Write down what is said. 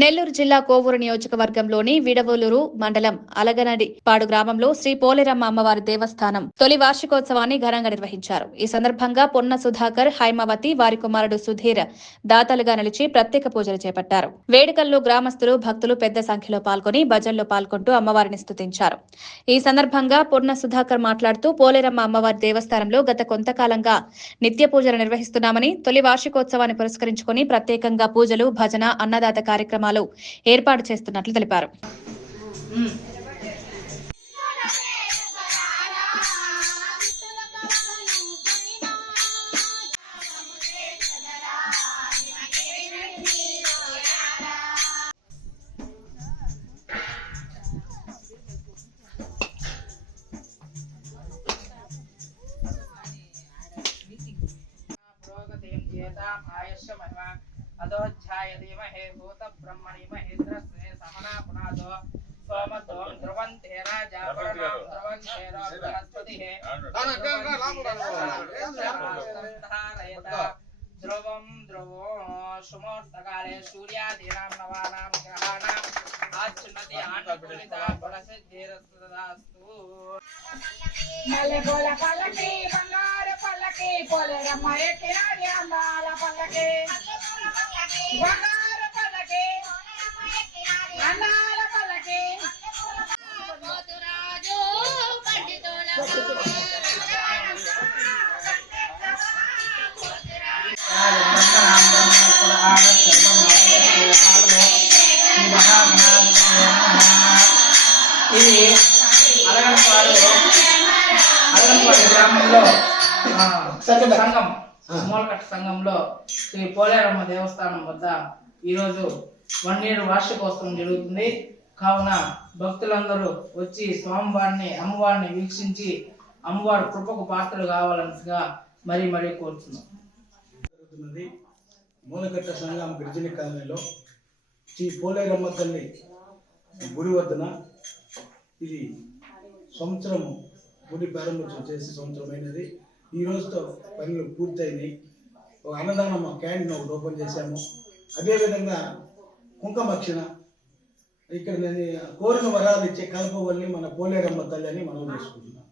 నెల్లూరు జిల్లా కోవూరు నియోజకవర్గంలోని విడవలూరు మండలం అలగనడిపాడు గ్రామంలో శ్రీ పోలేరమ్మ అమ్మవారి దేవస్థానం తొలి వార్షికోత్సవాన్ని ఘనంగా నిర్వహించారు. ఈ సందర్భంగా పొన్న సుధాకర్, హైమావతి, వారి కుమారుడు సుధీర్ దాతలుగా నిలిచి ప్రత్యేక పూజలు చేపట్టారు. వేడుకల్లో గ్రామస్తులు, భక్తులు పెద్ద సంఖ్యలో పాల్గొని భజనలో పాల్గొంటూ అమ్మవారిని స్తుతించారు. ఈ సందర్భంగా పొన్న సుధాకర్ మాట్లాడుతూ పోలేరమ్మ అమ్మవారి దేవస్థానంలో గత కొంతకాలంగా నిత్య పూజలు నిర్వహిస్తున్నామని, తొలి వార్షికోత్సవాన్ని పురస్కరించుకుని ప్రత్యేకంగా పూజలు, భజన, అన్నదాత కార్యక్రమాలు ఏర్పాటు చేస్తున్నట్లు తెలిపారు. अदोध्याय धीमहि भूत ब्रह्मणि महेन्द्रस्ने सहना पुनादो सोमसोम ध्रुवन्ते राजा परमां ध्रुवन्ते बृहस्पतिः ध्रुवं ध्रुवो सुमुहूर्तकाले सूर्यादीनां नवानां ग्रहाणाम् आच्छुन्नति आनुकूलिता फलसिद्धिरस्तु मले बोला पलके बंगार पलके पोलेरम्म एक्किनाडि अंबाल पलके बंगार पलके अंबाल पलके मोतुराजो पंडितोल అలగనపాడు గ్రామంలో సంఘం మూలకట్ట సంఘంలో శ్రీ పోలేరమ్మ దేవస్థానం వద్ద ఈరోజు 1 year వార్షికోత్సవం జరుగుతుంది. కావున భక్తులందరూ వచ్చి స్వామివారిని, అమ్మవారిని వీక్షించి అమ్మవారి కృపకు పాత్రలు కావాలనిగా మరీ మరీ కోరుతున్నాం. మూలకట్ట సంఘం గిరిజన కాలనీలో శ్రీ పోలేరమ్మ తల్లి గుడి వద్దన ఇది సంవత్సరము గుడి ప్రారంభోత్సవం చేసి సంవత్సరమైనది. ఈ రోజుతో పనులు పూర్తయినాయి. ఒక అన్నదానం క్యాంటీన్ ఒకటి ఓపెన్ చేశాము. అదేవిధంగా కుంకుమక్షణ ఇక్కడ నేను కోరిన వరాలు ఇచ్చే కల్పవల్లి మన పోలేరమ్మ తల్లి అని మనం చేసుకుంటున్నాం.